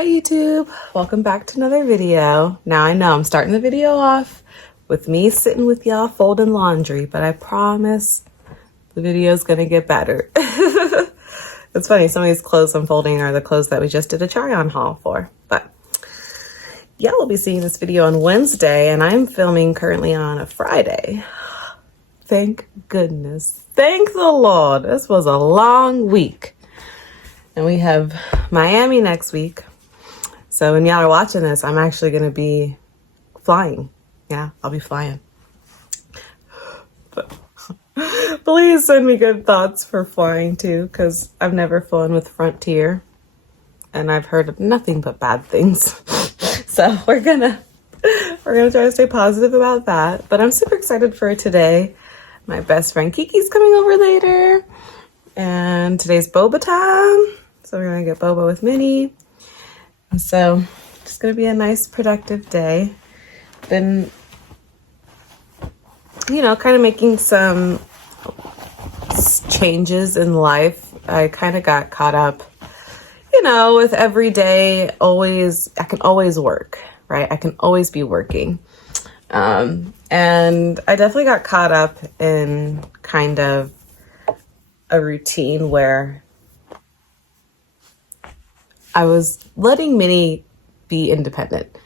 Hi YouTube, welcome back to another video. Now I know I'm starting the video off with me sitting with y'all folding laundry, but I promise the video is gonna get better. It's funny, some of these clothes I'm folding are the clothes that we just did a try on haul for, but y'all will be seeing this video on Wednesday and I'm filming currently on a Friday. Thank goodness, thank the Lord. This was a long week and we have Miami next week. So when y'all are watching this, I'm actually going to be flying. Yeah, I'll be flying. But please send me good thoughts for flying too, because I've never flown with Frontier and I've heard of nothing but bad things. So we're gonna try to stay positive about that. But I'm super excited for today. My best friend Kiki's coming over later, and today's boba time. So we're gonna get boba with Minnie. And so it's gonna be a nice productive day. Been, kind of making some changes in life. I kind of got caught up, with every day, I can always work, right? I can always be working. And I definitely got caught up in kind of a routine where I was letting Minnie be independent.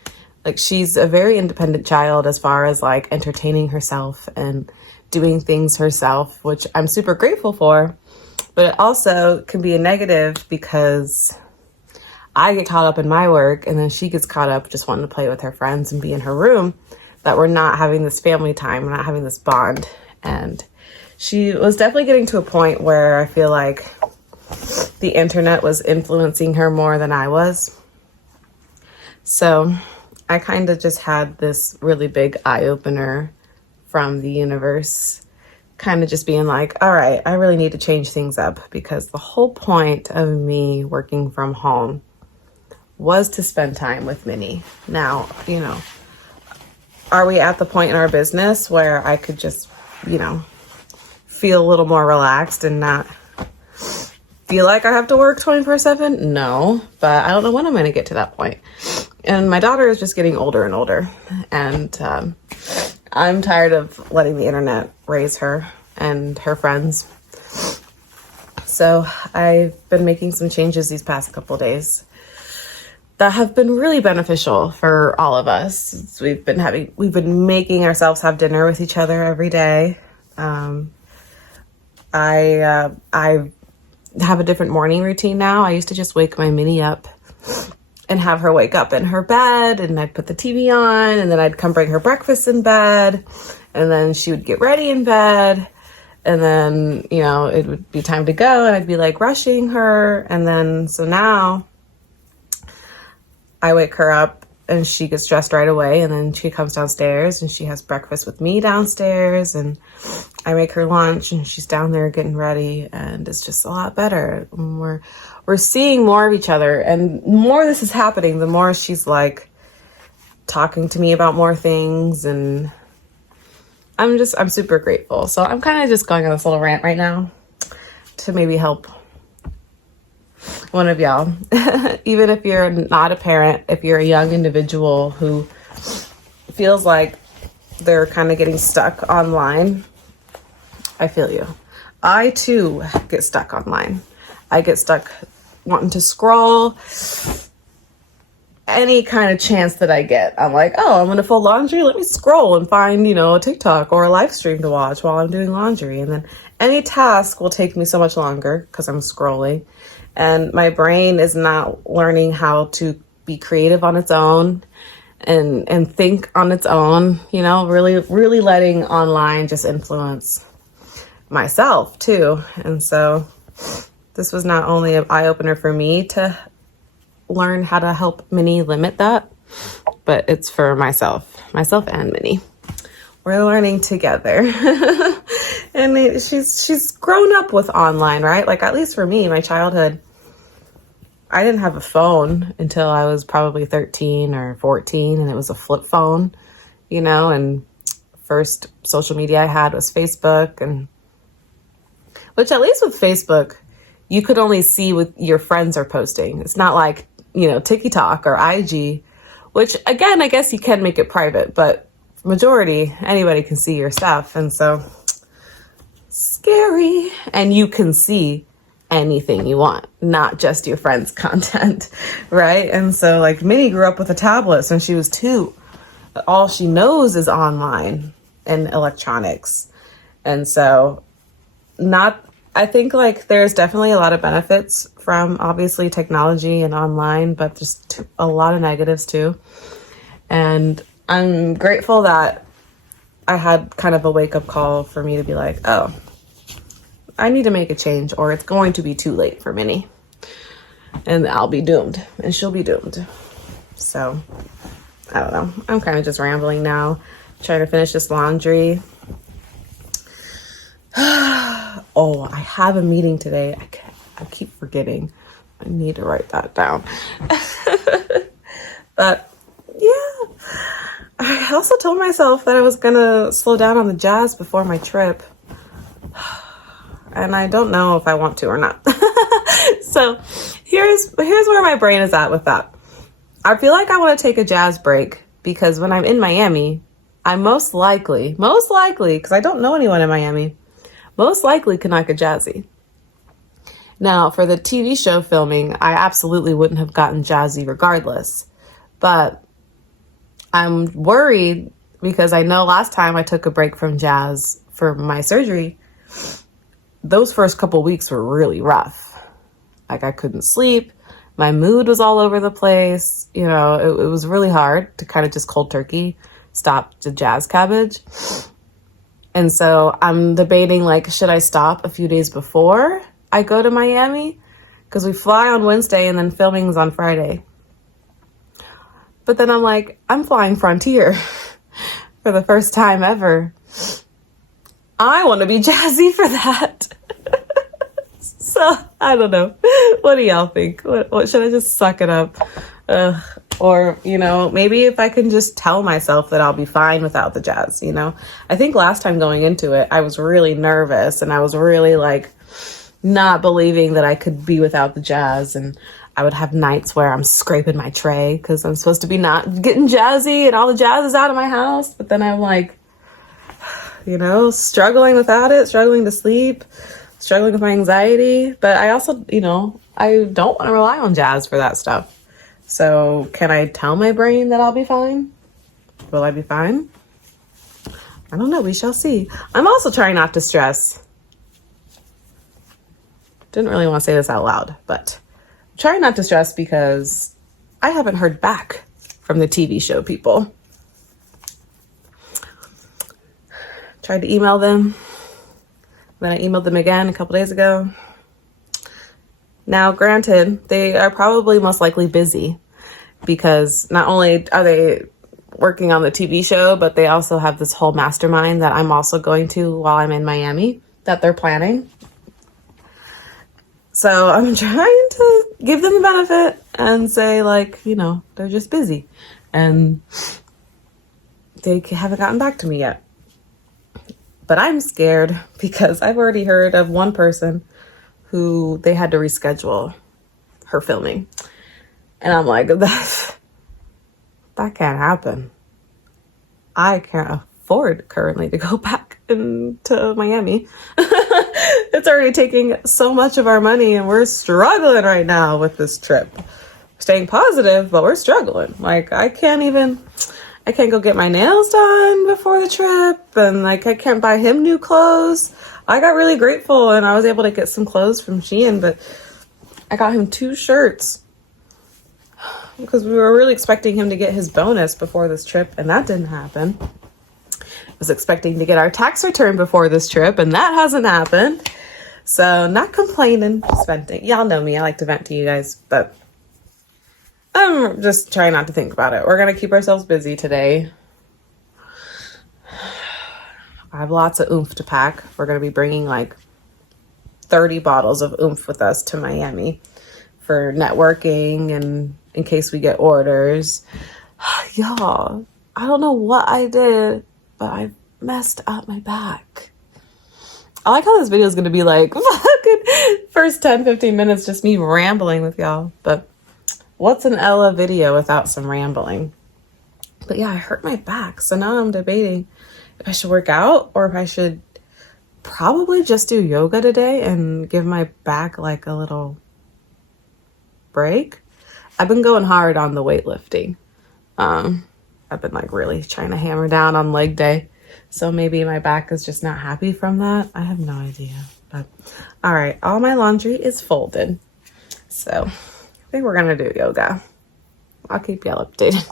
Like, she's a very independent child as far as like entertaining herself and doing things herself, which I'm super grateful for. But it also can be a negative because I get caught up in my work and then she gets caught up just wanting to play with her friends and be in her room, that we're not having this family time, we're not having this bond. And she was definitely getting to a point where I feel like the internet was influencing her more than I was. So I kind of just had this really big eye-opener from the universe, kind of just being like, all right, I really need to change things up, because the whole point of me working from home was to spend time with Minnie. Now, are we at the point in our business where I could just, feel a little more relaxed and not feel like I have to work 24/7? No, but I don't know when I'm going to get to that point. And my daughter is just getting older and older. And I'm tired of letting the internet raise her and her friends. So I've been making some changes these past couple days that have been really beneficial for all of us. We've been making ourselves have dinner with each other every day. I have a different morning routine now. I used to just wake my Minnie up and have her wake up in her bed, and I'd put the TV on, and then I'd come bring her breakfast in bed, and then she would get ready in bed, and then, it would be time to go, and I'd be like rushing her. And then, so now I wake her up and she gets dressed right away, and then she comes downstairs and she has breakfast with me downstairs, and I make her lunch and she's down there getting ready, and it's just a lot better. We're seeing more of each other, and the more this is happening, the more she's like talking to me about more things, and I'm super grateful. So I'm kind of just going on this little rant right now to maybe help one of y'all. Even if you're not a parent, if you're a young individual who feels like they're kind of getting stuck online, I feel you. I too get stuck online. I get stuck wanting to scroll any kind of chance that I get. I'm like, oh, I'm going to fold laundry. Let me scroll and find, a TikTok or a live stream to watch while I'm doing laundry. And then any task will take me so much longer because I'm scrolling. And my brain is not learning how to be creative on its own and think on its own, really, really letting online just influence myself too. And so this was not only an eye-opener for me to learn how to help Minnie limit that, but it's for myself and Minnie. We're learning together. And she's grown up with online, right? Like, at least for me, my childhood, I didn't have a phone until I was probably 13 or 14, and it was a flip phone, and first social media I had was Facebook, and which, at least with Facebook, you could only see what your friends are posting. It's not like TikTok or IG, which again, I guess you can make it private, but majority, anybody can see your stuff. And so scary. And you can see anything you want, not just your friend's content, right? And so like Minnie grew up with a tablet since she was 2. All she knows is online and electronics. And so I think like there's definitely a lot of benefits from obviously technology and online, but just a lot of negatives too. And I'm grateful that I had kind of a wake-up call for me to be like, oh, I need to make a change or it's going to be too late for Minnie. And I'll be doomed and she'll be doomed. So, I don't know. I'm kind of just rambling now, trying to finish this laundry. Oh, I have a meeting today. I keep forgetting. I need to write that down. But yeah, I also told myself that I was going to slow down on the jazz before my trip. And I don't know if I want to or not. So here's where my brain is at with that. I feel like I want to take a jazz break because when I'm in Miami, I most likely, because I don't know anyone in Miami, most likely can knock a jazzy. Now, for the TV show filming, I absolutely wouldn't have gotten jazzy regardless. But I'm worried because I know last time I took a break from jazz for my surgery, those first couple weeks were really rough. Like I couldn't sleep. My mood was all over the place. It was really hard to kind of just cold turkey stop the jazz cabbage. And so I'm debating, like, should I stop a few days before I go to Miami? Because we fly on Wednesday and then filming's on Friday. But then I'm like, I'm flying Frontier for the first time ever. I want to be jazzy for that. So, I don't know. What do y'all think? What should I just suck it up? Or, maybe if I can just tell myself that I'll be fine without the jazz, I think last time going into it, I was really nervous and I was really like not believing that I could be without the jazz. And I would have nights where I'm scraping my tray because I'm supposed to be not getting jazzy and all the jazz is out of my house. But then I'm like, struggling without it, struggling to sleep, struggling with my anxiety. But I also, I don't want to rely on jazz for that stuff. So can I tell my brain that I'll be fine? Will I be fine? I don't know. We shall see. I'm also trying not to stress. Didn't really want to say this out loud, but I'm trying not to stress because I haven't heard back from the TV show people. Tried to email them. Then I emailed them again a couple days ago. Now, granted, they are probably most likely busy because not only are they working on the TV show, but they also have this whole mastermind that I'm also going to while I'm in Miami that they're planning. So I'm trying to give them the benefit and say, like, they're just busy and they haven't gotten back to me yet. But I'm scared because I've already heard of one person who they had to reschedule her filming. And I'm like, that can't happen. I can't afford currently to go back into Miami. It's already taking so much of our money and we're struggling right now with this trip. Staying positive, but we're struggling. Like I can't go get my nails done before the trip and like I can't buy him new clothes. I got really grateful and I was able to get some clothes from Shein, but I got him 2 shirts because we were really expecting him to get his bonus before this trip and that didn't happen. I was expecting to get our tax return before this trip and that hasn't happened. So not complaining, just venting. Y'all know me. I like to vent to you guys, but I'm just trying not to think about it. We're going to keep ourselves busy today. I have lots of oomph to pack. We're going to be bringing like 30 bottles of oomph with us to Miami for networking and in case we get orders. Y'all, I don't know what I did, but I messed up my back. I like how this video is going to be like fucking first 10, 15 minutes, just me rambling with y'all. But What's an Ella video without some rambling? But yeah, I hurt my back. So now I'm debating if I should work out or if I should probably just do yoga today and give my back like a little break. I've been going hard on the weightlifting. I've been like really trying to hammer down on leg day. So maybe my back is just not happy from that. I have no idea. But all right, all my laundry is folded. So I think we're gonna do yoga. I'll keep y'all updated.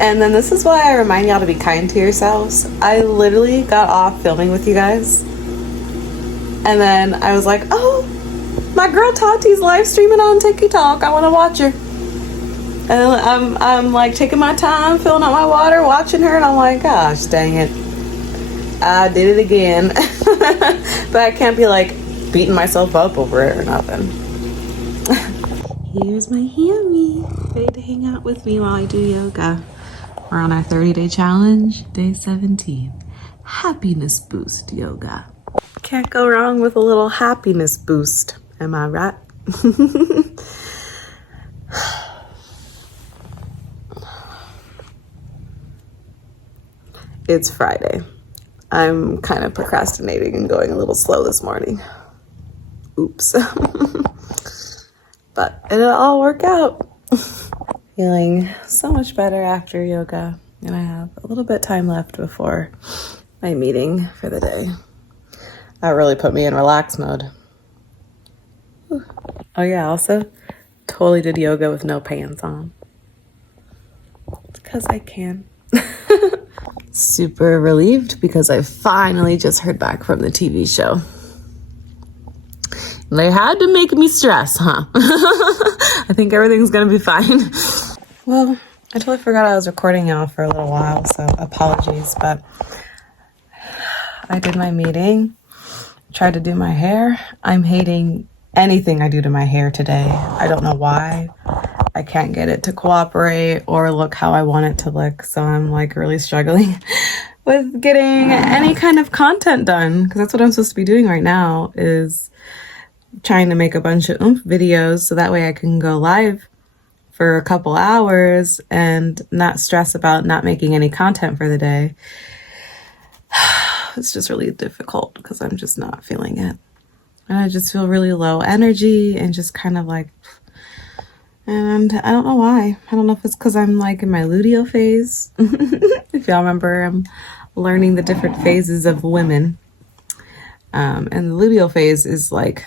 And then this is why I remind y'all to be kind to yourselves. I literally got off filming with you guys. And then I was like, oh, my girl Tati's live streaming on TikTok. I want to watch her. And I'm like taking my time, filling up my water, watching her. And I'm like, gosh, dang it. I did it again. But I can't be like beating myself up over it or nothing. Here's my hammy, ready to hang out with me while I do yoga. We're on our 30-day challenge, day 17. Happiness boost yoga. Can't go wrong with a little happiness boost. Am I right? It's Friday. I'm kind of procrastinating and going a little slow this morning. Oops. But it'll all work out. Feeling so much better after yoga. And I have a little bit time left before my meeting for the day. That really put me in relax mode. Whew. Oh yeah, also totally did yoga with no pants on. It's because I can. Super relieved because I finally just heard back from the TV show. They had to make me stress, huh? I think everything's gonna be fine. Well, I totally forgot I was recording y'all for a little while, so apologies, but I did my meeting, tried to do my hair. I'm hating anything I do to my hair today. I don't know why. I can't get it to cooperate or look how I want it to look, so I'm like really struggling with getting any kind of content done, because that's what I'm supposed to be doing right now, is trying to make a bunch of oomph videos so that way I can go live for a couple hours and not stress about not making any content for the day. It's just really difficult because I'm just not feeling it. And I just feel really low energy and just kind of like, and I don't know why. I don't know if it's because I'm like in my luteal phase. If y'all remember, I'm learning the different phases of women. And the luteal phase is like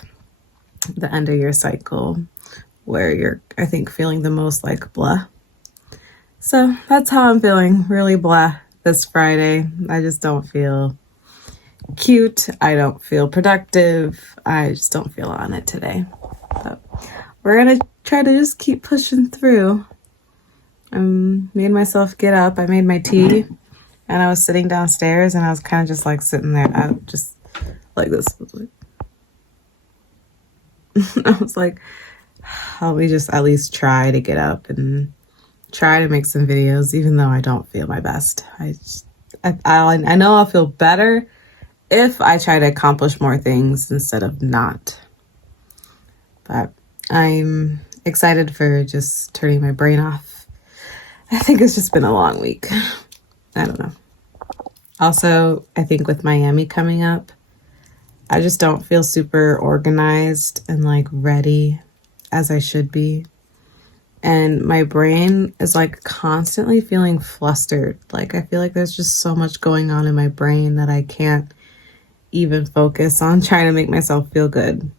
the end of your cycle where you're, I think, feeling the most like blah. So that's how I'm feeling, really blah this Friday. I just don't feel cute. I don't feel productive. I just don't feel on it today. But we're gonna try to just keep pushing through. I made myself get up. I made my tea and I was sitting downstairs and I was kind of just like sitting there out just like this. I was like, let me just at least try to get up and try to make some videos, even though I don't feel my best. I know I'll feel better if I try to accomplish more things instead of not. But I'm excited for just turning my brain off. I think it's just been a long week. I don't know. Also, I think with Miami coming up, I just don't feel super organized and like ready as I should be. And my brain is like constantly feeling flustered. Like I feel like there's just so much going on in my brain that I can't even focus on trying to make myself feel good.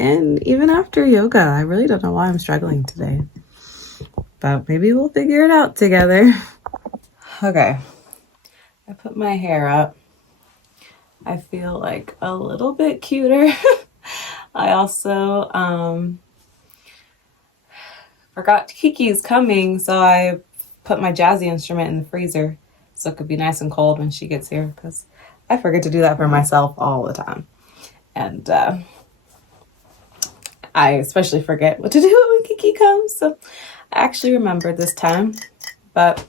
And even after yoga, I really don't know why I'm struggling today. But maybe we'll figure it out together. Okay. I put my hair up. I feel like a little bit cuter. I also forgot Kiki's coming, so I put my jazzy instrument in the freezer so it could be nice and cold when she gets here, because I forget to do that for myself all the time. And I especially forget what to do when Kiki comes, so I actually remembered this time, but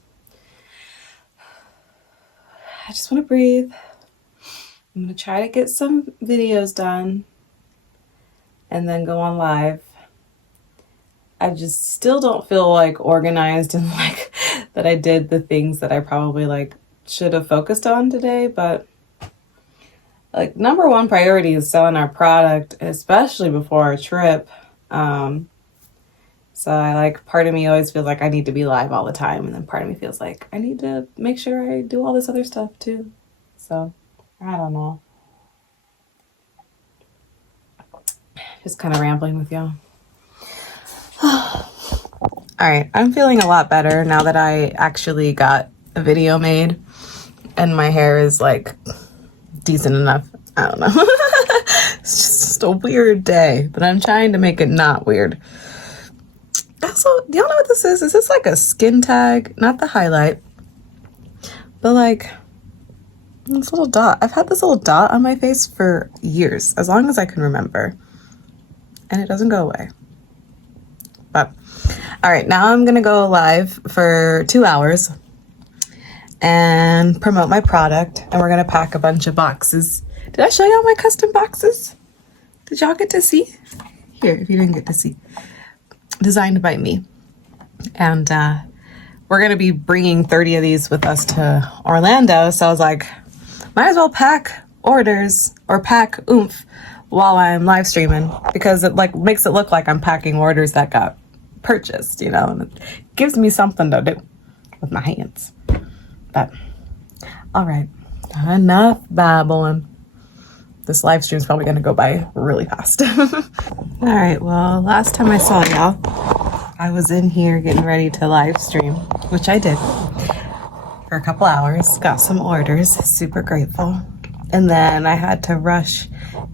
I just want to breathe. I'm going to try to get some videos done and then go on live. I just still don't feel like organized and like that I did the things that I probably like should have focused on today. But like number one priority is selling our product, especially before our trip. So I like, part of me always feels like I need to be live all the time, and then part of me feels like I need to make sure I do all this other stuff too. So I don't know. Just kind of rambling with y'all. All right, I'm feeling a lot better now that I actually got a video made and my hair is like decent enough. I don't know. It's just a weird day, but I'm trying to make it not weird. Also, do y'all know what this is? Is this like a skin tag? Not the highlight, but like this little dot. I've had this little dot on my face for years, as long as I can remember, and it doesn't go away. But all right, now I'm gonna go live for 2 hours and promote my product, and we're gonna pack a bunch of boxes. Did I show y'all my custom boxes? Did y'all get to see? Here, if you didn't get to see. Designed by me. And we're gonna be bringing 30 of these with us to Orlando, so I was like, might as well pack orders or pack oomph while I'm live streaming, because it like makes it look like I'm packing orders that got purchased, you know, and it gives me something to do with my hands. But all right, enough babbling. This live stream is probably going to go by really fast. All right, well, last time I saw y'all, I was in here getting ready to live stream, which I did for a couple hours, got some orders, super grateful. And then I had to rush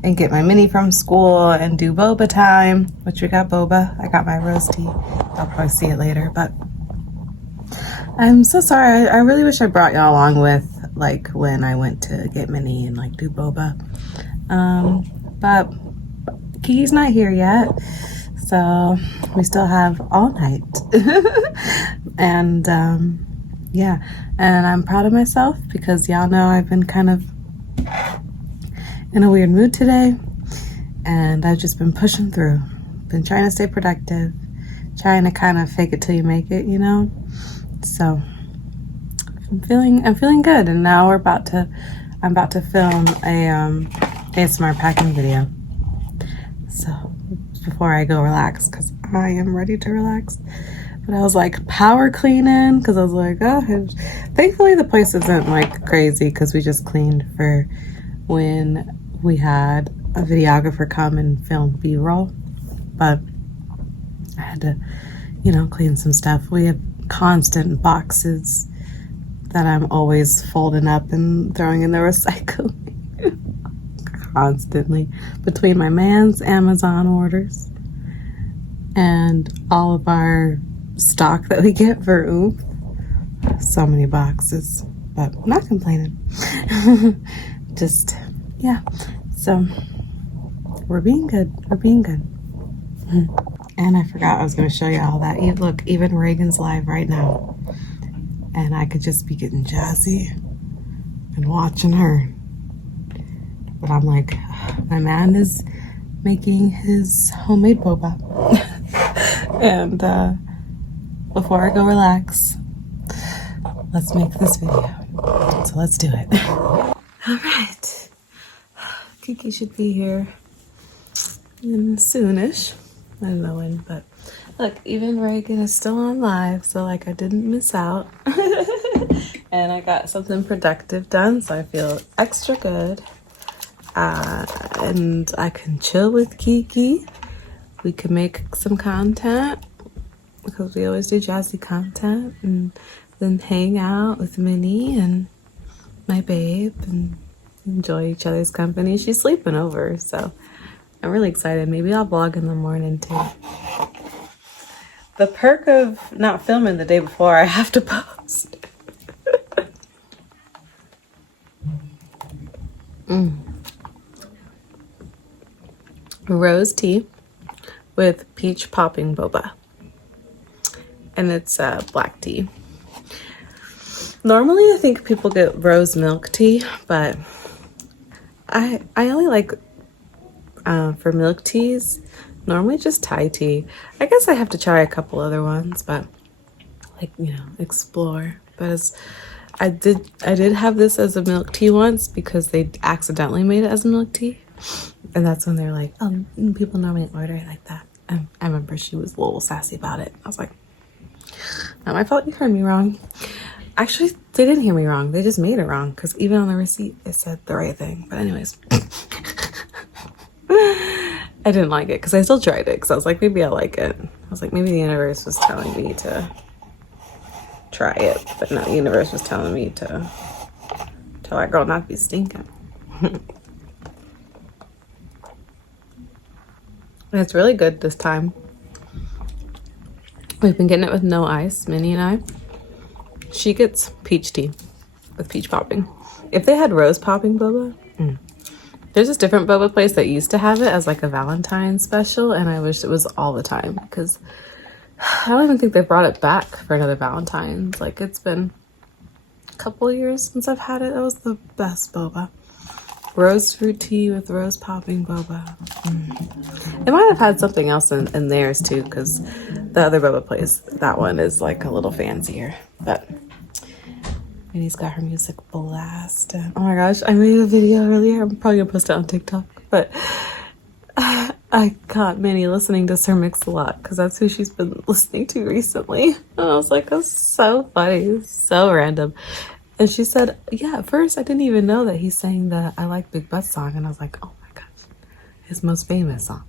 and get my mini from school and do boba time, which we got boba. I got my rose tea. I'll probably see it later, but I'm so sorry. I really wish I brought y'all along with like when I went to get mini and like do boba. But Kiki's not here yet, so we still have all night. And yeah, and I'm proud of myself because y'all know I've been kind of in a weird mood today, and I've just been pushing through, been trying to stay productive, trying to kind of fake it till you make it, you know. So I'm feeling good, and now I'm about to film a ASMR packing video. So before I go relax, because I am ready to relax. But I was like power cleaning because I was like, oh, thankfully the place isn't like crazy because we just cleaned for when we had a videographer come and film B-roll. But I had to, you know, clean some stuff. We have constant boxes that I'm always folding up and throwing in the recycling. Constantly, between my man's Amazon orders and all of our stock that we get for oomph. So many boxes, but I'm not complaining. Just, yeah. So we're being good. And I forgot I was going to show you all that. Look, even Reagan's live right now, and I could just be getting jazzy and watching her. But I'm like, my man is making his homemade boba. And before I go relax, let's make this video. So let's do it. All right. Kiki should be here in soonish. I don't know when, but look, even Reagan is still on live, so like I didn't miss out. And I got something productive done, so I feel extra good. And I can chill with Kiki. We can make some content because we always do jazzy content, and then hang out with Minnie and my babe and enjoy each other's company. She's sleeping over, so I'm really excited. Maybe I'll vlog in the morning too. The perk of not filming the day before, I have to post. Rose tea with peach popping boba, and it's black tea. Normally I think people get rose milk tea, but I only like for milk teas normally just Thai tea. I guess I have to try a couple other ones, but like, explore. But I did have this as a milk tea once because they accidentally made it as a milk tea. And that's when they're like, oh, people normally order it like that. And I remember she was a little sassy about it. I was like, not my fault, you heard me wrong. Actually, they didn't hear me wrong. They just made it wrong because even on the receipt, it said the right thing. But anyways, I didn't like it because I still tried it because I was like, maybe I'll like it. I was like, maybe the universe was telling me to try it. But no, the universe was telling me to tell that girl not to be stinking. And it's really good this time. We've been getting it with no ice, Minnie and I. She gets peach tea with peach popping. If they had rose popping boba, there's this different boba place that used to have it as like a Valentine's special, and I wish it was all the time because I don't even think they brought it back for another Valentine's. Like, it's been a couple years since I've had it. That was the best boba. Rose fruit tea with rose popping boba. They might have had something else in theirs too, because the other boba place, that one is like a little fancier. But Minnie's got her music blasting. Oh my gosh, I made a video earlier. I'm probably gonna post it on TikTok. But I caught Minnie listening to Sir Mix-a-Lot because that's who she's been listening to recently. And I was like, that's so funny, so random. And she said, yeah, at first I didn't even know that he sang the I Like Big Butt song. And I was like, oh my gosh, his most famous song.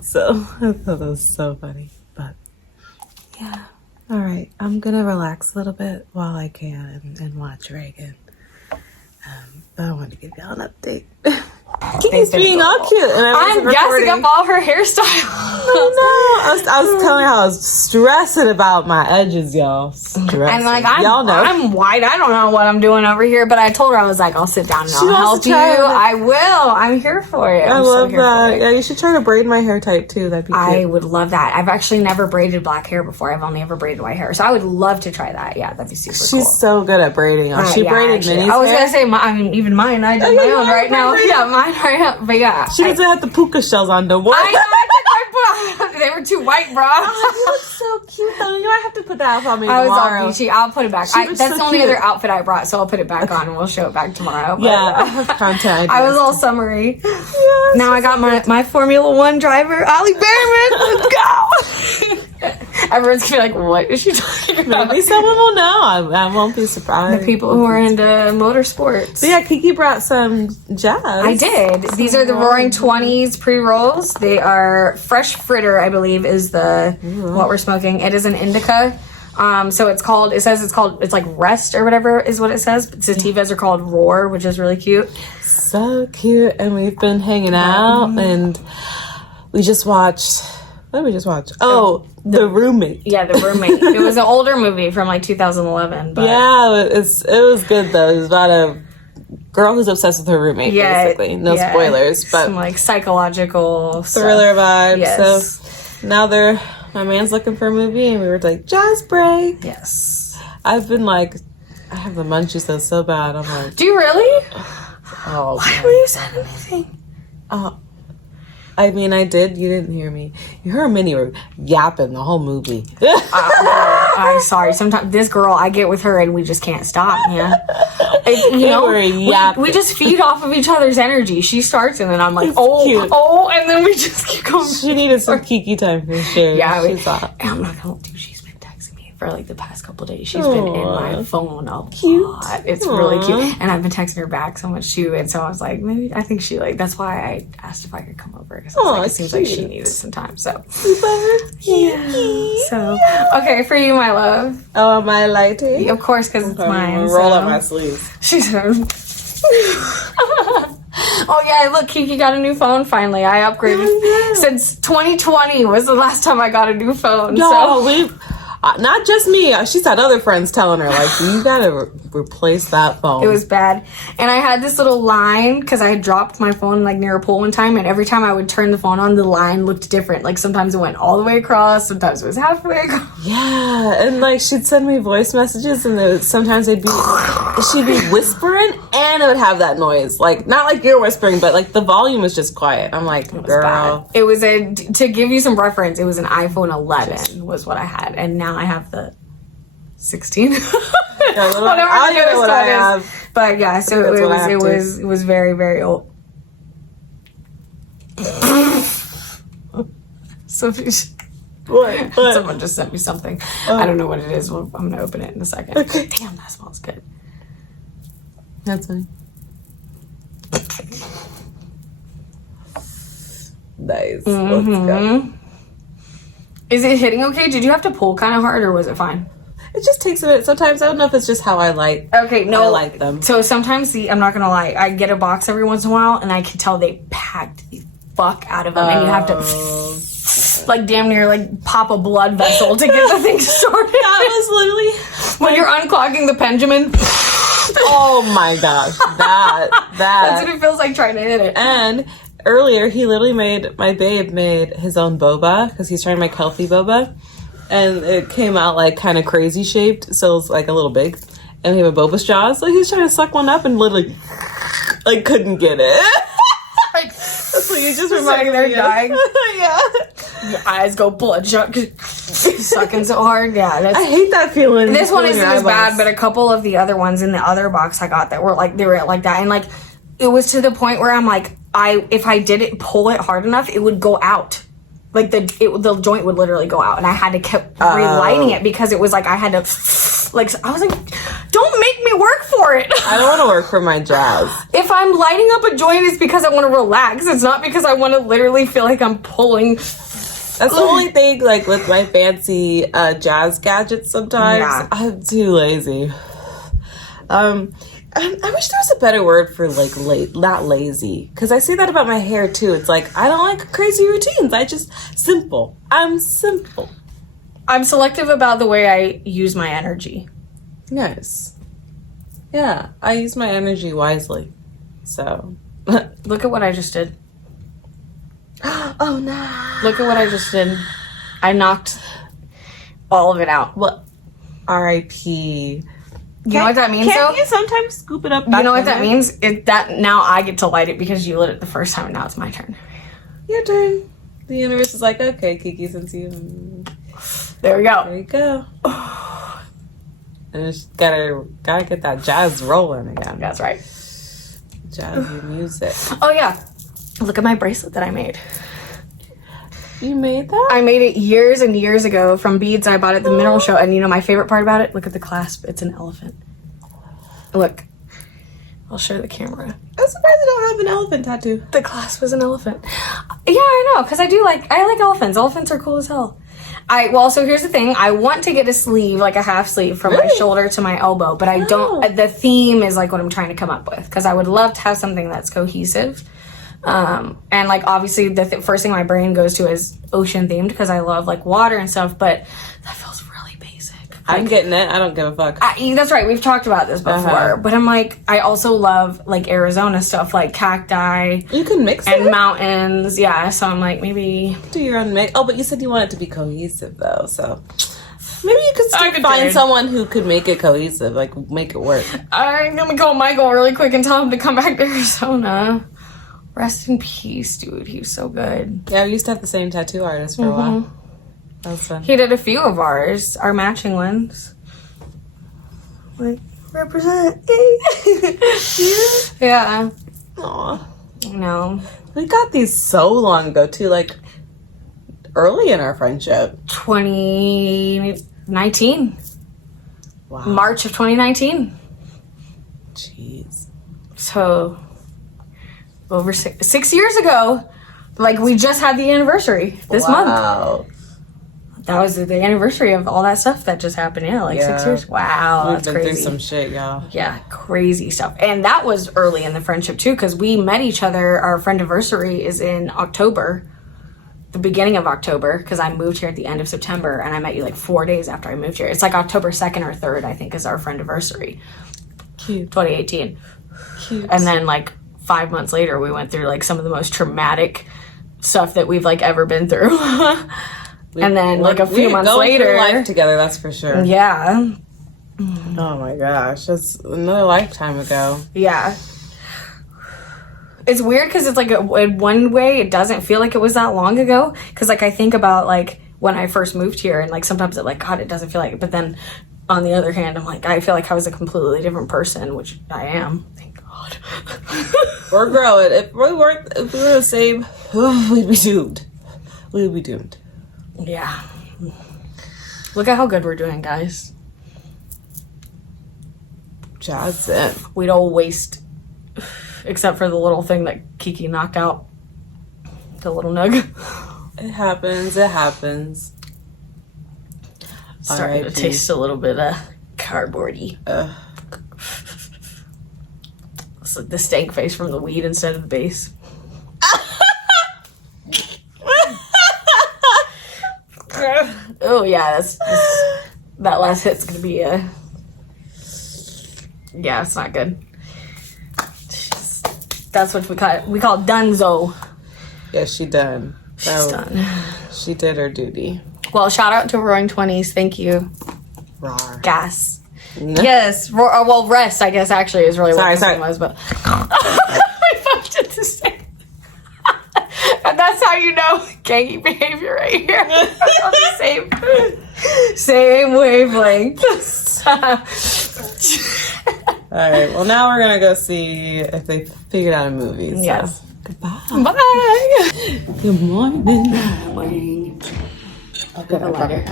So I thought that was so funny. But yeah, all right. I'm going to relax a little bit while I can and watch Reagan. But I wanted to give y'all an update. Kiki's being all cute. And I'm gassing up all her hairstyle. I was telling her how I was stressing about my edges, y'all. And like, I'm white. I don't know what I'm doing over here, but I told her, I was like, I'll sit down and I'll help you. I will. I'm here for it. I love that. Yeah, you should try to braid my hair tight too. That'd be cute. I would love that. I've actually never braided black hair before. I've only ever braided white hair. So I would love to try that. Yeah, that'd be super cool. She's so good at braiding. She braided Minnie's hair. I was going to say, even mine. I did my own right now. Yeah, mine right now. But yeah. She doesn't have the puka shells on no more. I know. They were too white, bro. Oh, you look so cute though. You might have to put that up on me tomorrow. I was all beachy. I'll put it back. That's so the only other outfit I brought, so I'll put it back on and we'll show it back tomorrow. But, yeah, I have content. I was all summery. Yes, now I got my Formula One driver, Ollie Behrman. Let's go. Everyone's gonna be like, what is she talking about? Maybe someone will know. I won't be surprised. The people who are into motorsports. So yeah, Kiki brought some jazz. I did. These are the Roaring 20s pre-rolls. They are fresh fritter, I believe, is what we're smoking. It is an indica. So it's like Rest or whatever is what it says. Sativas are called Roar, which is really cute. So cute. And we've been hanging out and we just watched, what did we just watch? Oh, The Roommate. Yeah, The Roommate. It was an older movie from like 2011. But yeah, it was good though. It was about a girl who's obsessed with her roommate, basically. No spoilers, but some like psychological thriller vibes. Yes. So now my man's looking for a movie and we were like, jazz break. Yes. I've been like, I have the munchies though so bad. I'm like, do you really? Oh, why were you saying anything? I mean, I did. You didn't hear me. You heard Minnie were yapping the whole movie. I'm sorry. Sometimes this girl, I get with her and we just can't stop, man. We just feed off of each other's energy. She starts and then I'm like, and then we just keep going. She needed some Kiki time for sure. Yeah, I'm not gonna do. She's been texting me for like the past couple of days. She's been in my phone a lot. It's really cute, and I've been texting her back so much too. And so I was like, maybe I think she like. That's why I asked if I could come over because it seems like she needed some time. So yeah. So okay, for you, my love. Oh, my lighting. Of course, because it's mine. Roll up my sleeves. She said. Oh yeah, look, Kiki got a new phone finally. I upgraded since 2020 was the last time I got a new phone. No, not just me. She's had other friends telling her like, you gotta replace that phone. It was bad, and I had this little line because I had dropped my phone like near a pool one time, and every time I would turn the phone on, the line looked different. Like sometimes it went all the way across, sometimes it was halfway across. Yeah, and like she'd send me voice messages, and sometimes they'd be she'd be whispering and it would have that noise. Like, not like you're whispering, but like the volume was just quiet. I'm like, girl. Bad. It was to give you some reference, it was an iPhone 11 was what I had. And now I have the 16. Whatever I'll get it what I have. But yeah, so it was very, very old. So What? Someone just sent me something. I don't know what it is. Well, I'm gonna open it in a second. Okay. Damn, that smells good. That's funny. Nice. Let's go. Is it hitting okay? Did you have to pull kind of hard or was it fine? It just takes a minute. Sometimes I don't know if it's just how I like. Okay, no. I like them. So sometimes, I'm not gonna lie. I get a box every once in a while, and I can tell they packed the fuck out of them, and you have to like damn near like pop a blood vessel to get the thing started. That was literally when you're unclogging the Benjamin. Oh my gosh, That's what it feels like trying to hit it. And earlier, he literally my babe made his own boba because he's trying to make healthy boba. And it came out like kind of crazy shaped, so it's like a little big. And we have a boba straw, so he's trying to suck one up and literally like couldn't get it. Like, so you just reminding they're dying. Yeah. Your eyes go bloodshot because sucking so hard. Yeah, I hate that feeling. This one isn't as bad, but a couple of the other ones in the other box I got that were like they were like that, and like it was to the point where I'm like, if I didn't pull it hard enough, it would go out. Like the joint would literally go out, and I had to keep relighting it because it was like I had to like I was like, don't make me work for it. I don't want to work for my jazz. If I'm lighting up a joint, it's because I want to relax. It's not because I want to literally feel like I'm pulling. That's the only thing, like with my fancy jazz gadgets. Sometimes I'm too lazy. I wish there was a better word for like not lazy, because I say that about my hair too. It's like I don't like crazy routines. I'm simple. I'm selective about the way I use my energy. Nice. Yeah, I use my energy wisely. So look at what I just did. Oh no! Look at what I just did. I knocked all of it out. What? R.I.P. You know what that means, though? Can't you sometimes scoop it up? You know what that means? That now I get to light it because you lit it the first time, and now it's my turn. Your turn. The universe is like, okay, Kiki, since you... There we go. There you go. And just gotta get that jazz rolling again. That's right. Jazzy music. Oh, yeah. Look at my bracelet that I made. You made that? I made it years and years ago from beads I bought at the mineral show. And you know my favorite part about it? Look at the clasp. It's an elephant. Look. I'll show the camera. I'm surprised I don't have an elephant tattoo. The clasp is an elephant. Yeah, I know. Because I like elephants. Elephants are cool as hell. So here's the thing. I want to get a sleeve, like a half sleeve from my shoulder to my elbow. But I don't. The theme is like what I'm trying to come up with. Because I would love to have something that's cohesive. And like obviously the first thing my brain goes to is ocean themed because I love like water and stuff, but that feels really basic. I'm getting it. I don't give a fuck. That's right. We've talked about this before, but I'm like, I also love like Arizona stuff, like cacti. You can mix and mountains. Yeah. So I'm like, maybe do your own mix. Oh, but you said you want it to be cohesive though. So maybe you could find someone who could make it cohesive, like make it work. I'm going to call Michael really quick and tell him to come back to Arizona. Rest in peace, dude. He was so good. Yeah, we used to have the same tattoo artist for a while. That was fun. He did a few of ours, our matching ones. Like, represent. Yeah. Aw. No. We got these so long ago, too. Like, early in our friendship. 2019. Wow. March of 2019. Jeez. So... over 6 years ago, like we just had the anniversary this month. That was the anniversary of all that stuff that just happened. Yeah, 6 years. Wow, that's crazy. We've been through some shit, y'all. Yeah, crazy stuff. And that was early in the friendship too, because we met each other. Our friendiversary is in October, the beginning of October, because I moved here at the end of September, and I met you like 4 days after I moved here. It's like October 2nd or 3rd, I think, is our friendiversary. Cute. 2018. Cute. And then like 5 months later, we went through like some of the most traumatic stuff that we've like ever been through. And then like a few months later, life together, that's for sure. Yeah. Oh my gosh, that's another lifetime ago. Yeah. It's weird because it's like in one way it doesn't feel like it was that long ago. Because like I think about like when I first moved here and like sometimes it like God it doesn't feel like it. But then on the other hand I'm like I feel like I was a completely different person, which I am. Thank God. We're growing. If we were the same, we'd be doomed. We'd be doomed. Yeah. Look at how good we're doing, guys. That's it. We don't waste, except for the little thing that Kiki knocked out. The little nug. It happens. It happens. Starting to taste a little bit cardboardy. It's like the stank face from the weed instead of the base. Oh yeah, that last hit's gonna be yeah, it's not good. That's what we call Dunzo. Yeah, she done. She's done. She did her duty. Well, shout out to Roaring 20s. Thank you. Rawr. Gas. Yes. Well, rest, I guess, actually, is really what the name was, but I fucked it the same. And that's how you know gangy behavior right here. On the same wavelength. All right. Well, now we're gonna go see if they figured out a movie. So. Yes. Goodbye. Bye. Good morning. Morning. Okay, The lighter.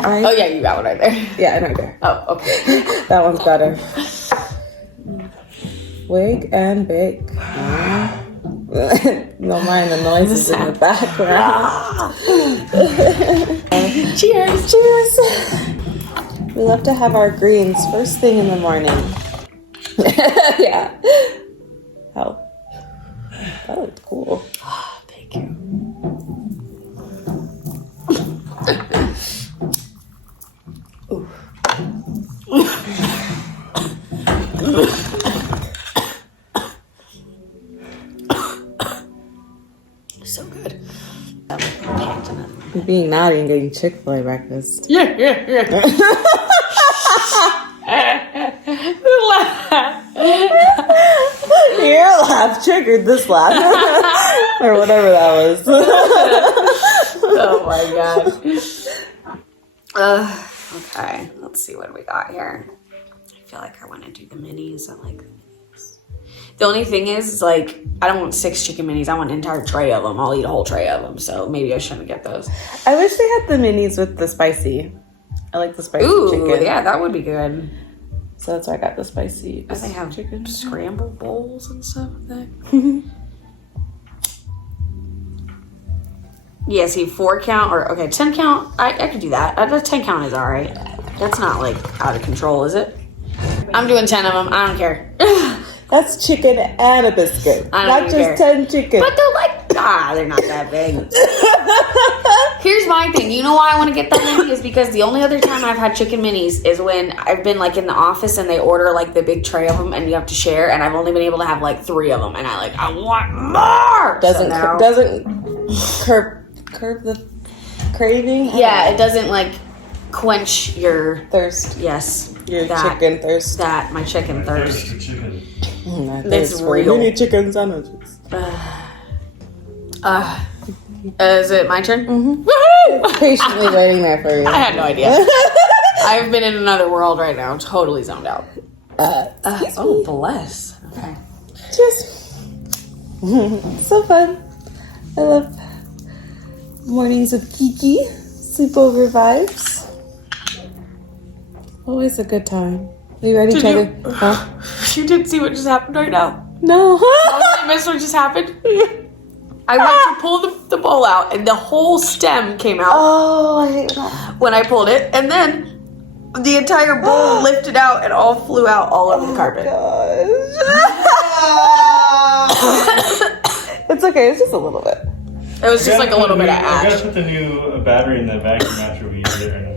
Oh yeah, you got one right there. Yeah, right there. Oh, okay. That one's better. Wake and bake. Don't mind the noises in the background. Cheers. Cheers. We love to have our greens first thing in the morning. Yeah. Oh. That looks cool. Oh, thank you. Ooh. So good. Being naughty and getting Chick-fil-A breakfast. Yeah. Your laugh triggered this laugh. Or whatever that was. Oh my god. Okay, let's see what we got here. I feel like I want to do the minis. I like the minis. The only thing is like, I don't want 6 chicken minis. I want an entire tray of them. I'll eat a whole tray of them. So maybe I shouldn't get those. I wish they had the minis with the spicy. I like the spicy chicken. Yeah, that would be good. So that's why I got the spicy. Because they have chicken scrambled bowls and stuff like that. Yeah, see, 4 count or 10 count. I could do that. The 10 count is all right. That's not like out of control, is it? I'm doing 10 of them. I don't care. That's chicken and a biscuit. I don't not even just care. 10 chicken. But they're like, they're not that big. Here's my thing. You know why I want to get that many is because the only other time I've had chicken minis is when I've been like in the office and they order like the big tray of them and you have to share, and I've only been able to have like 3 of them, and I want more. Doesn't curb the craving. Yeah, it doesn't like quench your thirst. Yes, Your chicken thirst. my chicken thirst. It's real. Mini chicken sandwiches. Is it my turn? Mm-hmm. Patiently waiting there for you. I had no idea. I've been in another world right now. Totally zoned out. Oh, bless. Okay. Just so fun. I love mornings with Kiki. Sleepover vibes. Always a good time. Are you ready, Cheddar? Huh? You didn't see what just happened right now. No. Oh, you missed what just happened? I went to pull the bowl out, and the whole stem came out. Oh, I hate that. When I pulled it, and then the entire bowl lifted out and all flew out all over the carpet. Gosh. It's okay. It's just a little bit. It was just like a little bit of I ash. gotta put the new battery in the vacuum after we use it.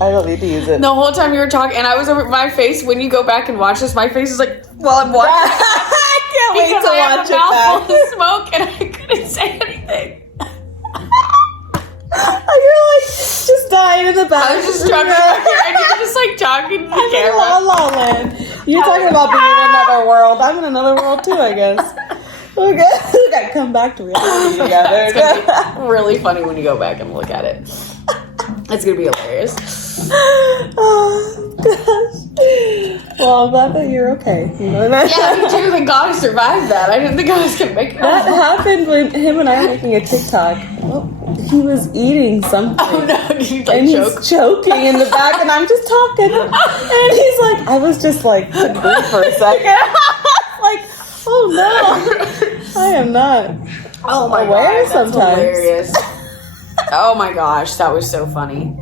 I don't need to use it. The whole time you were talking, and I was over my face. When you go back and watch this, my face is like while I'm watching. I can't wait Because to I watch had it a mouthful back. of smoke and I couldn't say anything. You're like just dying right in the back. I was just talking about here, and you're just like talking to the I'm in camera. La La Land. You're talking about being in another world. I'm in another world too, I guess. Okay, we gotta come back to reality together. It's gonna be really funny when you go back and look at it. It's gonna be hilarious. Oh gosh. Well, I'm glad that you're okay. You know that? Yeah, me too. Thank God I survived that. I didn't think I was gonna make it. That happened when him and I were making a TikTok. Well, he was eating something. Oh no, did you like And choke? he's choking in the back, and I'm just talking. And he's like, I was just like, couldn't breathe for a second. Like, oh no, I am not. Oh my aware God, sometimes. that's hilarious. Oh my gosh, that was so funny.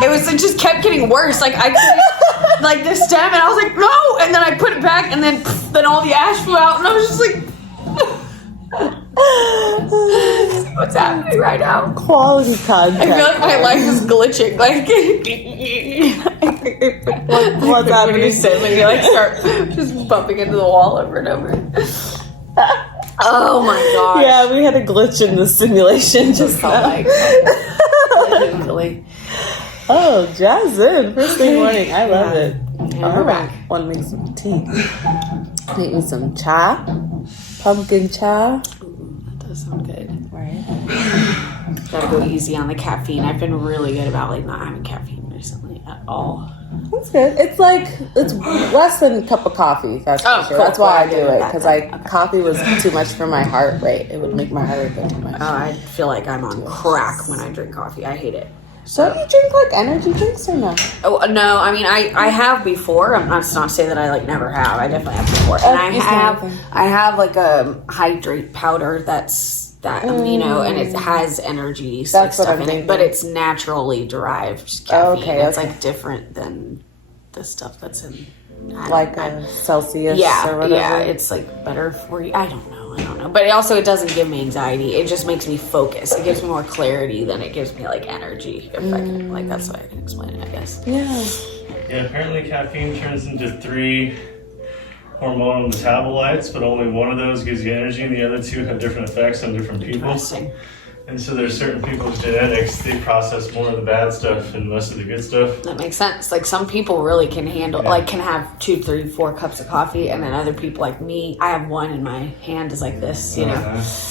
It just kept getting worse. Like I couldn't, like the stem, and I was like, no, and then I put it back, and then all the ash flew out, and I was just like, what's happening right now? Quality content. I feel like my life is glitching. Like, What's when happening? you sit and you like start just bumping into the wall over and over. Oh my gosh. Yeah, we had a glitch in the simulation just Felt now. like literally. Oh, jazz in first thing morning. I love Yeah. it. And I we're back. want to make some tea. Make me some cha, pumpkin cha. Ooh, that does sound good. Right. Gotta go easy on the caffeine. I've been really good about like not having caffeine recently at all. That's good. It's like it's less than a cup of coffee. That's for Oh, sure. cool. That's why I Cool. do it Okay. because coffee was too much for my heart rate. It would make my heart rate go too much. I feel like I'm on crack when I drink coffee. I hate it. So do you drink like energy drinks or no? Oh no, I mean I have before. I'm not to say that I like never have. I definitely have before, and I have like a hydrate powder that's amino and it has energy That's like, what stuff I'm in thinking. it, but it's naturally derived caffeine. Okay, It's okay. like different than the stuff that's in Like a Celsius yeah, or whatever? yeah, it's like better for you. I don't know. But it doesn't give me anxiety. It just makes me focus. It gives me more clarity than it gives me like energy. If I can, like that's why I can explain it, I guess. Yeah. Yeah, apparently caffeine turns into 3 hormonal metabolites, but only one of those gives you energy, and the other 2 have different effects on different people. Interesting. And so there's certain people's genetics, they process more of the bad stuff and less of the good stuff. That makes sense. Like some people really can handle, Yeah. like can have 2, 3, 4 cups of coffee, and then other people like me, I have one and my hand is like this, you know.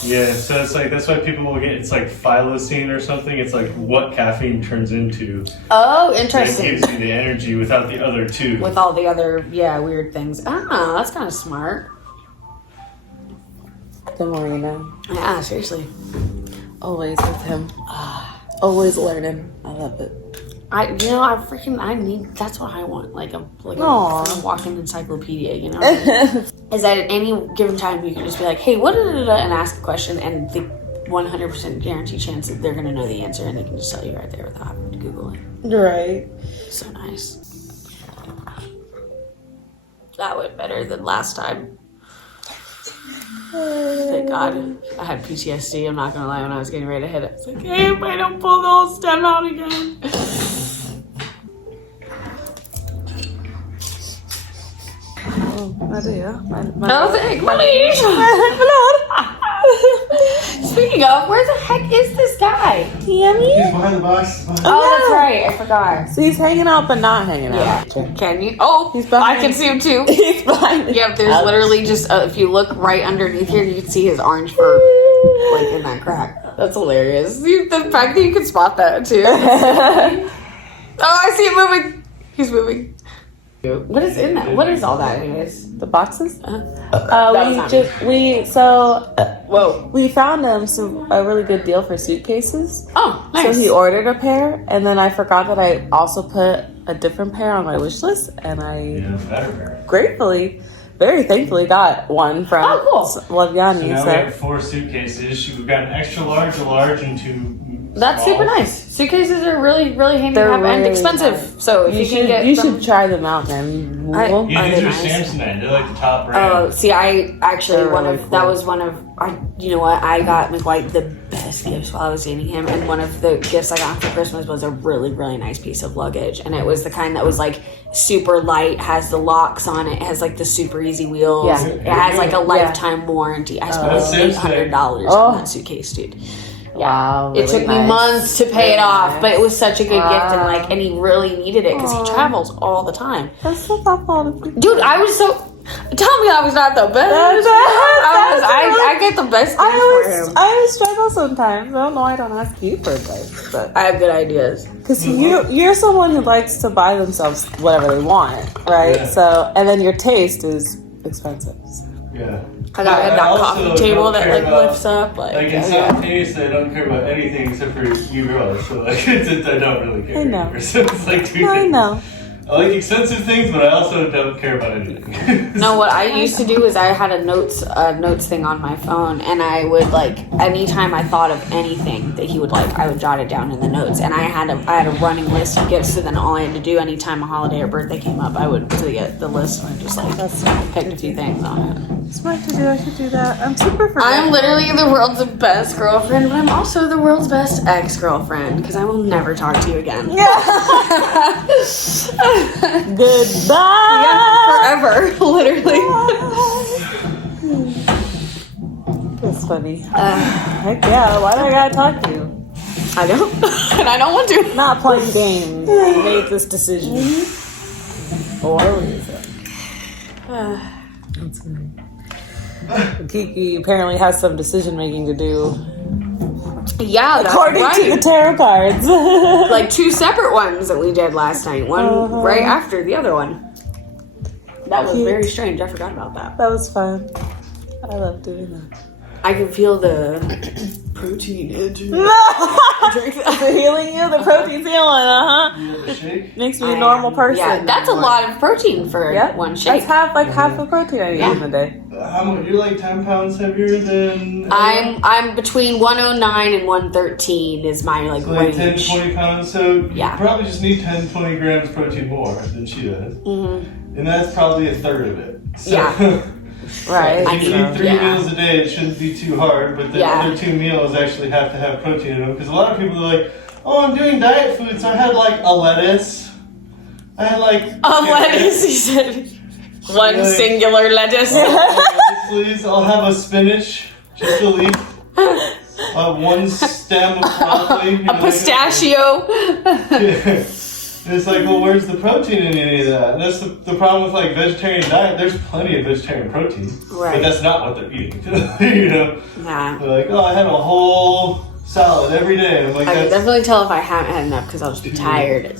Yeah, so it's like, that's why people will get, it's like phytosine or something. It's like what caffeine turns into. Oh, It interesting. gives you the energy without the other 2. With all the other, weird things. Ah, that's kind of smart. The more you know. Yeah, seriously. Always with him. Always learning. I love it. I need, that's what I want. Like a Aw. freaking walking encyclopedia, you know? Is that at any given time you can just be like, hey, what and ask a question, and the 100% guarantee chance that they're going to know the answer, and they can just tell you right there without having to Google it. Right. So nice. That went better than last time. Thank God. I had PTSD, I'm not gonna lie, when I was getting ready to hit it. It's like, hey, if I don't pull the whole stem out again. Oh, thank please. Speaking of, where the heck is this guy? Yummy. He's behind the box. Oh, that's right. I forgot. So he's hanging out but not hanging Yeah. out. Can you? Oh, He's behind- I can see him too. He's behind. Yeah, there's literally just, if you look right underneath here, you can see his orange fur, like, in that crack. That's hilarious. The fact that you can spot that, too. Oh, I see him moving. He's moving. What is in that? What is all that, anyways? The boxes? That was not Whoa. we found him a really good deal for suitcases. Oh, nice. So he ordered a pair, and then I forgot that I also put a different pair on my wish list, and I Yeah, better. gratefully, very thankfully got one from Laviani. So now we have 4 suitcases. We've got an extra large, a large, and 2 That's small. super nice. Suitcases are really, really handy to They're have and really expensive. nice. So if you, can get you some- should try them out, man. I- Well, Yeah, Are these they are nice? Samsonite. They're like the top brand. Oh, see, I actually They're really that cool. was one of you know what, I got McWhite the best gifts while I was dating him, and one of the gifts I got for Christmas was a really, really nice piece of luggage, and it was the kind that was like super light, has the locks on it, has like the super easy wheels, Yeah. it has like a lifetime warranty. I spent That's like Samsonite. $800 Oh. on that suitcase, dude. Wow, It really took me nice. months to pay it Really off, nice. but it was such a good gift, and Wow. and he really needed it because he Aw. travels all the time. That's so thoughtful. Dude, I was so. Tell me I was not the best. I get the best things for him. I always struggle sometimes. I don't know. I don't ask you for advice, but I have good ideas. because you're someone who likes to buy themselves whatever they want, right? Yeah. So, and then your taste is expensive. So. Yeah. I got that also coffee table don't that care like about- lifts up. Like in some taste, I don't care about anything except for you girls. So like, I don't really care. I know. Anymore. So it's like two I things. know. I like expensive things, but I also don't care about anything. No, what I used to do is I had a notes thing on my phone, and I would like anytime I thought of anything that he would like, I would jot it down in the notes, and I had a running list of gifts. So then all I had to do anytime a holiday or birthday came up, I would get the list and just like picked a few things on it. Smart to do. I should do that. I'm super forgetful. I'm literally the world's best girlfriend, but I'm also the world's best ex-girlfriend because I will never talk to you again. Goodbye. Yeah, forever, literally. That's funny. Heck yeah. Why do I gotta talk to you? I don't, and I don't want to. Not playing games. I made this decision. For a reason. That's funny. Kiki apparently has some decision making to do. Yeah, that's According right. to the tarot cards. Like 2 separate ones that we did last night. One right after the other one. That was Cute. very strange. I forgot about that. That was fun. I love doing that. I can feel the protein entering. Drink that. The healing you, the protein's healing, You have a shake? Makes me a normal person. Yeah, that's a lot of protein for one shake. That's half the protein I need in a day. How much? You're like 10 pounds heavier than. I'm between 109 and 113 is my like So like range. 10, 20 pounds. So Yeah. you probably just need 10, 20 grams protein more than she does. Mm-hmm. And that's probably a third of it. So, Yeah. Right. If you eat 3 Yeah. meals a day, it shouldn't be too hard. But the Yeah. other 2 meals actually have to have protein in them. Because a lot of people are like, oh, I'm doing diet food. So I had like a lettuce. I had like. Lettuce, he said. One Like- singular lettuce. Please, I'll have a spinach. Just a leaf. One stem of broccoli. You know, A pistachio. Yeah. It's like, well, where's the protein in any of that? And that's the problem with like vegetarian diet. There's plenty of vegetarian protein, Right. but that's not what they're eating. You know, Nah. they're like, oh, I had a whole salad every day. I'm like, I can that's definitely tell if I haven't had enough because I'll just be tired.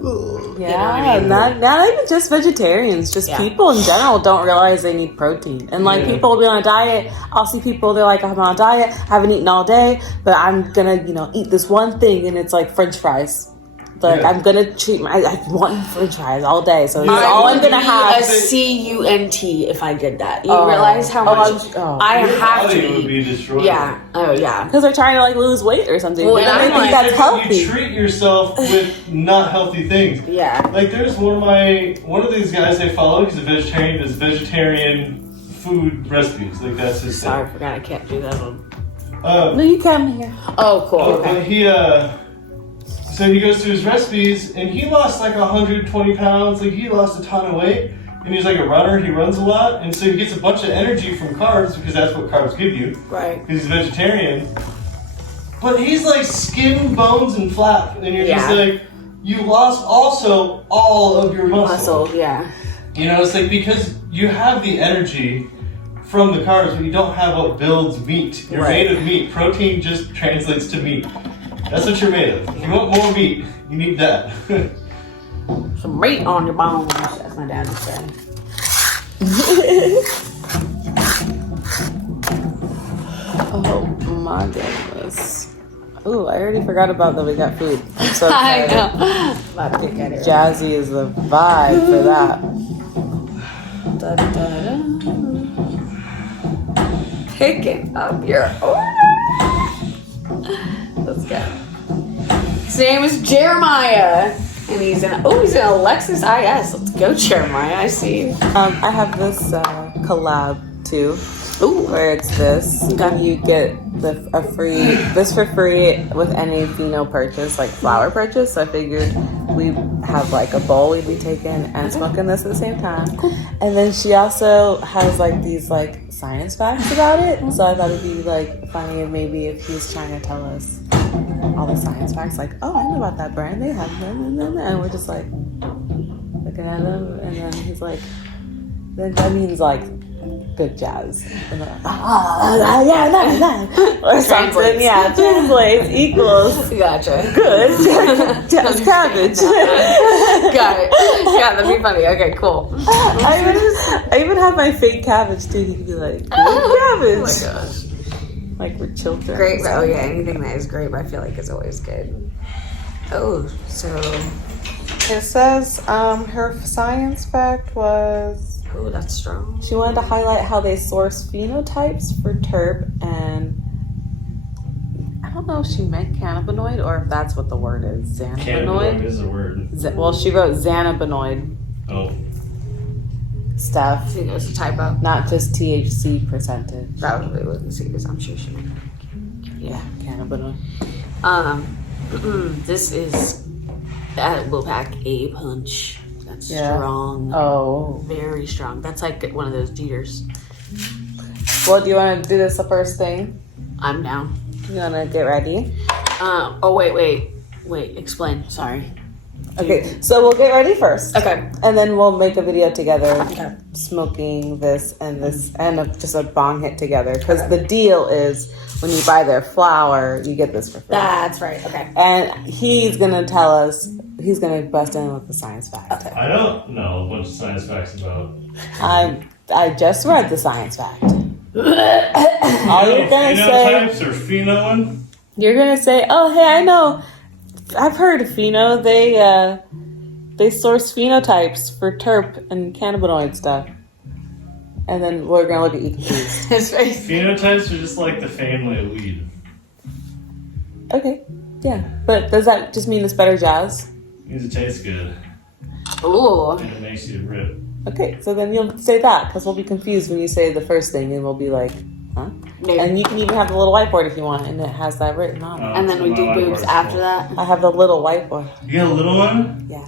Yeah, You know what I mean? not even just vegetarians, just Yeah. people in general don't realize they need protein. And like Yeah. people will be on a diet. I'll see people, they're like, I'm on a diet, haven't eaten all day, but I'm gonna, eat this one thing, and it's like French fries. Like Yeah. I'm gonna treat I want French fries all day, so that's Yeah. all I'm would gonna be have. a CUNT if I did that. You Oh. realize how Oh, much I your have body to would eat. be destroyed. Yeah. Oh yeah. Because they're trying to like lose weight or something. Well, But and then I'm they think like- that's healthy. You treat yourself with not healthy things. Yeah. Like there's one of these guys I follow. He's a vegetarian. Does vegetarian food recipes. Like that's his thing. Sorry, I forgot I can't do that one. No, you come here. Oh, cool. But he so he goes through his recipes and he lost like 120 pounds. Like he lost a ton of weight. And he's like a runner. He runs a lot, and so he gets a bunch of energy from carbs because that's what carbs give you. Right. Because he's a vegetarian. But he's like skin, bones, and fat, and you're just Yeah. like, you lost also all of your muscle. Muscle. Yeah. You know, it's like because you have the energy from the carbs, but you don't have what builds meat. You're Right. made of meat. Protein just translates to meat. That's what you're made of. If you want more meat, you need that. Some meat on your bones. That's my dad would say. Oh my goodness. Ooh, I already forgot about that we got food. I'm so I excited. know. About to get it. Jazzy is the vibe for that. Da, da, da. Picking up your order. Let's go. His name is Jeremiah. And he's an Alexis IS. Let's go, Jeremiah. I see you. I have this collab too. Ooh. where it's this. Okay. You get this for free with any Pheno purchase, like flower purchase. So I figured we have like a bowl we'd be taking and smoking this at the same time. Cool. And then she also has like these like science facts about it. So I thought it'd be like funny if maybe if he's trying to tell us all the science facts, like, oh, I know about that brand. They have them, and we're just like looking at him, and then he's like, that means like good jazz. And then, or something. Yeah, translates equals Gotcha. good jazz cabbage. Got it. Yeah, that'd be funny. Okay, cool. I even have my fake cabbage too. He could be like, good cabbage. Oh my gosh. Like we're children. Grape. Oh yeah, anything that is grape, I feel like is always good. Oh, so. It says her science fact was. Oh, that's strong. She wanted to highlight how they source phenotypes for terp, and I don't know if she meant cannabinoid or if that's what the word is. Cannabinoid Xanabinoid. is a word. Well, she wrote xanabinoid Oh. stuff, I think it was a typo. not just THC percentage. Probably wouldn't see this. I'm sure she meant. Yeah, cannabinoid. This is that will pack a punch. That's Yeah. strong. Oh. Very strong. That's like one of those Jeters. Well, do you want to do this the first thing? I'm down. You want to get ready? Oh wait. Explain. Sorry. Okay, so we'll get ready first. Okay. And then we'll make a video together, Okay. smoking this and just a bong hit together. Because the deal is when you buy their flower, you get this for free. That's right. Okay. And he's gonna tell us. He's gonna bust in with the science fact. Okay. I don't know a bunch of science facts about. I just read the science fact. All you're gonna say, phenotypes or pheno? you're gonna say, "Oh, hey, I know. I've heard of pheno. They source phenotypes for terp and cannabinoid stuff." And then we're gonna look at you confused. His face. Phenotypes are just like the family of weed. Okay, yeah, but does that just mean it's better jazz? Means it tastes good Ooh. and it makes you rip. Okay, so then you'll say that because we'll be confused when you say the first thing, and we'll be like, "Huh?" Maybe. And you can even have the little whiteboard if you want, and it has that written on it. And then we do boobs after that. I have the little whiteboard. You got a little one? Yeah,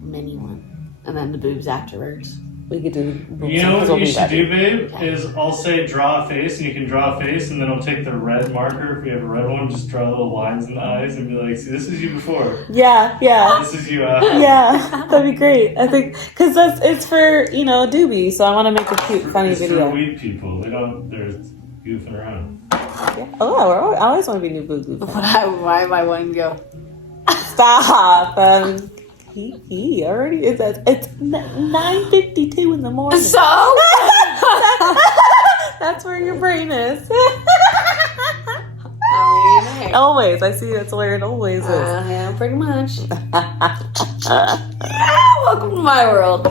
Mini one. And then the boobs afterwards. we could do. You know what you should do, ready. babe? Is I'll say draw a face, and you can draw a face, and then I'll take the red marker. If we have a red one, just draw little lines in the eyes and be like, "See, this is you before. Yeah. This is you after." Yeah, that'd be great. I think because it's for doobie, so I want to make a cute, funny It's video. for weed people. They're goofing around. Yeah. Oh, I always want to be new boo boo. Why am I wanting to go? Stop. He already is. It's 9:52 in the morning. So? That's where your brain is. I mean, hey. Always. I see that's where it always is. Yeah, pretty much. Welcome to my world.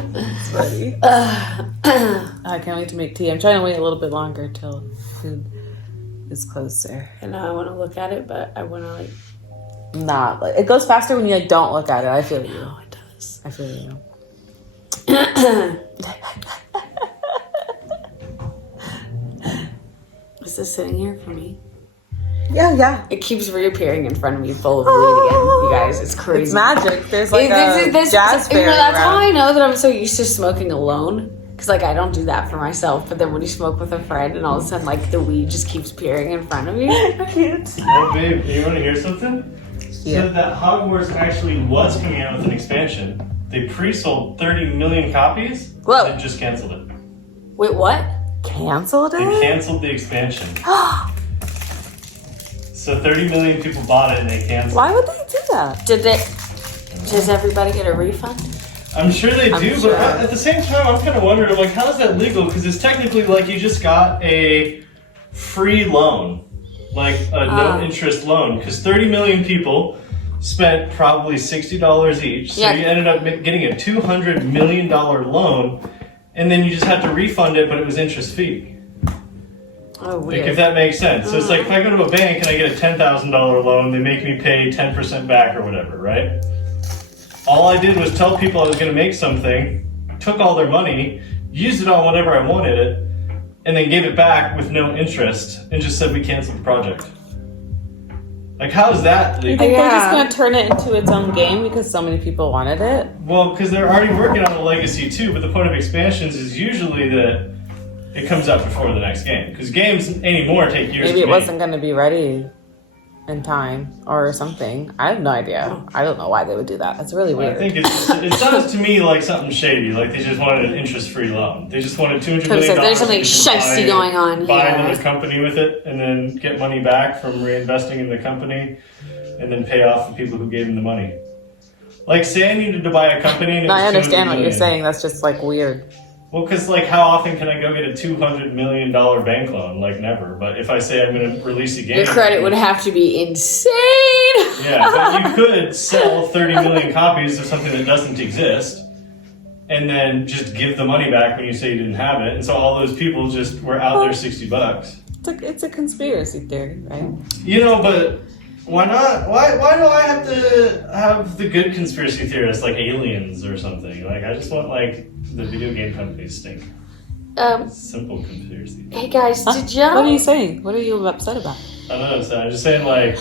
Buddy. I can't wait to make tea. I'm trying to wait a little bit longer till food is closer. And now I want to look at it, but I want to like. Not like it goes faster when you don't look at it. I feel you. Oh, it does. I feel you. Is this sitting here for me? Yeah. It keeps reappearing in front of me full of weed again. You guys, it's crazy. It's magic. There's like This- jazz fairy that's how around. I know that I'm so used to smoking alone. Because, like, I don't do that for myself. But then when you smoke with a friend and all of a sudden, like, the weed just keeps appearing in front of you. Oh, babe, you want to hear something? Yeah. So that Hogwarts actually was coming out with an expansion. They pre-sold 30 million copies. Whoa. And just canceled it. Wait, what? Canceled They it? canceled the expansion. So 30 million people bought it and they canceled. Why would they do that? Does everybody get a refund? I'm sure they do, sure. but at the same time, I'm kind of wondering, I'm like, how is that legal? Because it's technically like you just got a free loan, like a no-interest loan. Because 30 million people spent probably $60 each, so Yeah. you ended up getting a $200 million loan, and then you just had to refund it, but it was interest-free. Oh, Like, weird. if that makes sense. So it's like if I go to a bank and I get a $10,000 loan, they make me pay 10% back or whatever, right? All I did was tell people I was going to make something, took all their money, used it on whatever I wanted it, and then gave it back with no interest and just said we canceled the project. Like, how is that You legal? think they're just going to turn it into its own game because so many people wanted it? Well, because they're already working on the legacy too, but the point of expansions is usually that it comes out before the next game. Because games anymore take years Maybe to it make. wasn't going to be ready in time or something. I have no idea. I don't know why they would do that. That's really weird. I think it sounds to me like something shady. Like they just wanted an interest-free loan. They just wanted $200 million. There's something shifty going on Buy here. another company with it, and then get money back from reinvesting in the company, and then pay off the people who gave them the money. Like, say I needed to buy a company, and it was I understand $200 what you're million. saying. That's just like weird. Well, because like, how often can I go get a $200 million bank loan? Like, never. But if I say I'm going to release a game, Your credit would have to be insane. Yeah, but you could sell 30 million copies of something that doesn't exist, and then just give the money back when you say you didn't have it. And so all those people just were out there $60. It's a conspiracy theory, right? You know, but why not? Why do I have to have the good conspiracy theorists like aliens or something? Like, I just want like the video game companies stink. Simple conspiracy. Hey guys, did you? What are you saying? What are you upset about? I don't know, so I'm just saying, like,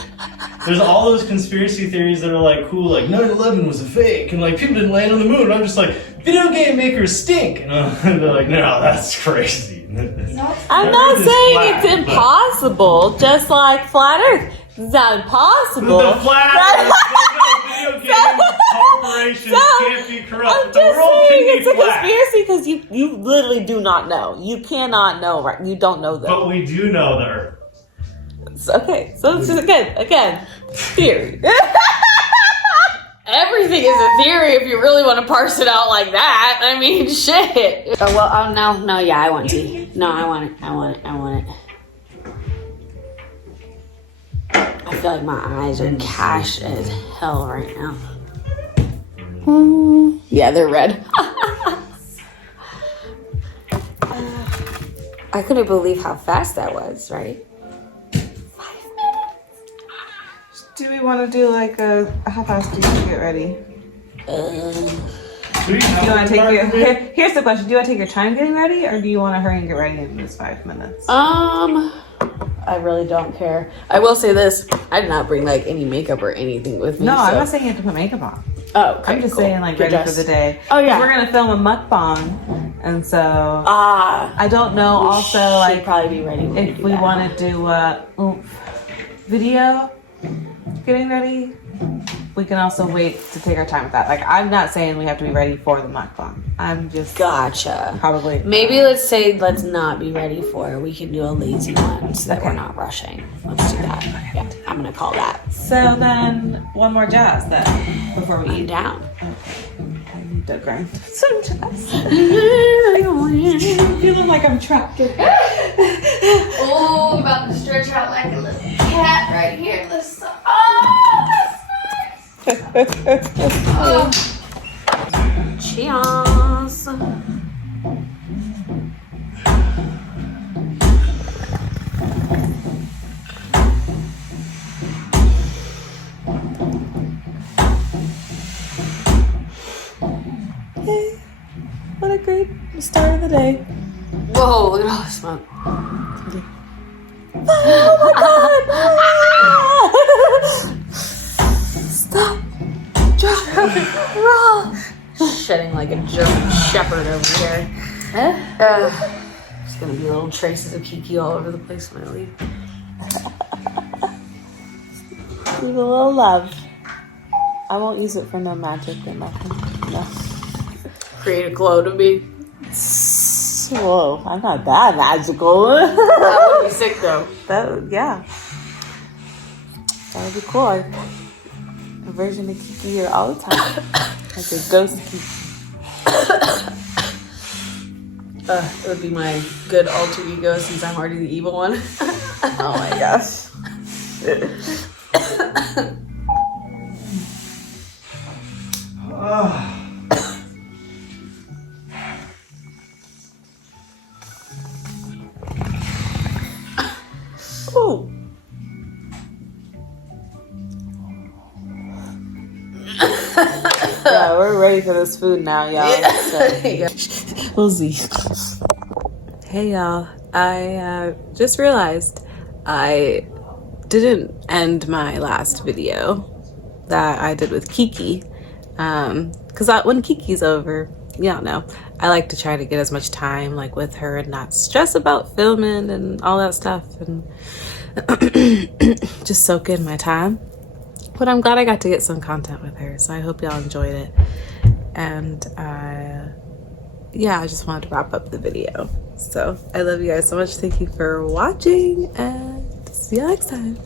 there's all those conspiracy theories that are, like, cool, like, 9/11 was a fake, and, like, people didn't land on the moon. And I'm just like, video game makers stink. And they're like, no, that's crazy. I'm not saying it's impossible, just like flat Earth. It's not impossible. The flat video game corporations can't be corrupt. I'm The just world saying can it's be a flat. conspiracy because you literally do not know. You cannot know, right? You don't know that. But we do know the Earth. Okay, so it's just again, theory. Everything is a theory if you really want to parse it out like that. I mean, shit. Oh, well, no, yeah, I want tea. No, I want it. I feel like my eyes are cash as hell right now. Yeah, they're red. I couldn't believe how fast that was, right? Do we want to do like how fast do you get ready? Do you want to take your? Here's the question: do you want to take your time getting ready, or do you want to hurry and get ready in just 5 minutes? I really don't care. I will say this: I did not bring like any makeup or anything with me. No, so. I'm not saying you have to put makeup on. Oh, okay, I'm just cool. saying like Get ready dressed. for the day. Oh yeah, we're gonna film a mukbang, and so I don't know. We Also, should like probably be ready when if do we that. want to do a video getting ready, we can also wait to take our time with that. Like, I'm not saying we have to be ready for the mukbang. I'm just Gotcha. probably Maybe let's not be ready for it. We can do a lazy one so that we're not rushing. Let's do that. Yeah, I'm gonna call that. So then, one more jazz then before we I'm eat. down. I need to grind some jazz. You look like I'm trapped. Oh, I'm about to stretch out like a little cat right here. Listen. Oh, that's nice. Oh. Cheers. What a great start of the day. Whoa, look at all the smoke. Stop. Shedding like a German shepherd over here. There's gonna be little traces of Kiki all over the place when I leave. Leave a little love. I won't use it for no magic or nothing. No. Create a glow to me. Whoa, I'm not that magical. That would be sick though. Yeah. That would be cool. A version of Kiki here all the time. Like a ghost Kiki. It would be my good alter ego since I'm already the evil one. Oh my gosh. Ooh. Yeah, we're ready for this food now, y'all. So, we'll see. Hey, y'all. I just realized I didn't end my last video that I did with Kiki, because when Kiki's over, y'all know, I like to try to get as much time like with her and not stress about filming and all that stuff, and just soak in my time. But I'm glad I got to get some content with her, so I hope y'all enjoyed it. And yeah, I just wanted to wrap up the video. So I love you guys so much. Thank you for watching, and see you next time.